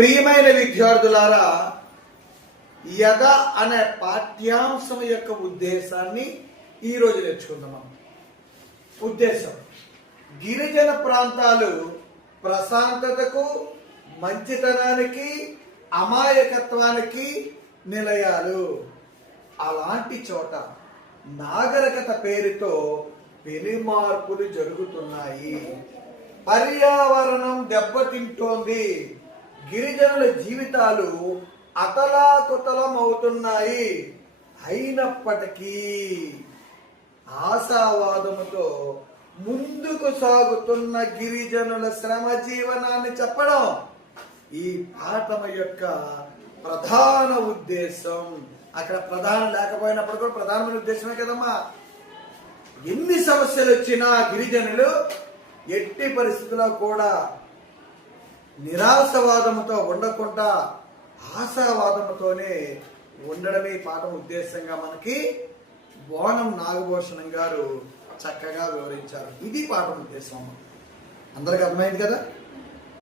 ప్రియమైన విద్యార్థులారా యథ అనే పాఠ్యాంశం యొక్క ఉద్దేశాన్ని ఈరోజు నేర్చుకుందాం. ఉద్దేశం గిరిజన ప్రాంతాలు ప్రశాంతతకు మంచితనానికి అమాయకత్వానికి నిలయాలు. అలాంటి చోట నాగరికత పేరుతో పెను మార్పులు జరుగుతున్నాయి. పర్యావరణం దెబ్బతింటోంది. గిరిజనుల జీవితాలు అతలాకుతలం అవుతున్నాయి అయినప్పటికీ ఆశావాదముతో ముందుకు సాగుతున్న గిరిజనుల శ్రమ జీవనాన్ని చెప్పడం ఈ పాఠం యొక్క ప్రధాన ఉద్దేశం. అక్కడ ప్రధానం లేకపోయినప్పుడు కూడా ప్రధానమైన ఉద్దేశమే కదమ్మా. ఎన్ని సమస్యలు వచ్చినా గిరిజనులు ఎట్టి పరిస్థితుల్లో కూడా నిరాశవాదముతో ఉండకుండా ఆశావాదముతోనే ఉండడమే పాఠం ఉద్దేశంగా మనకి బోనం నాగభూషణం గారు చక్కగా వివరించారు. ఇది పాఠం ఉద్దేశం. అందరికి అర్థమైంది కదా?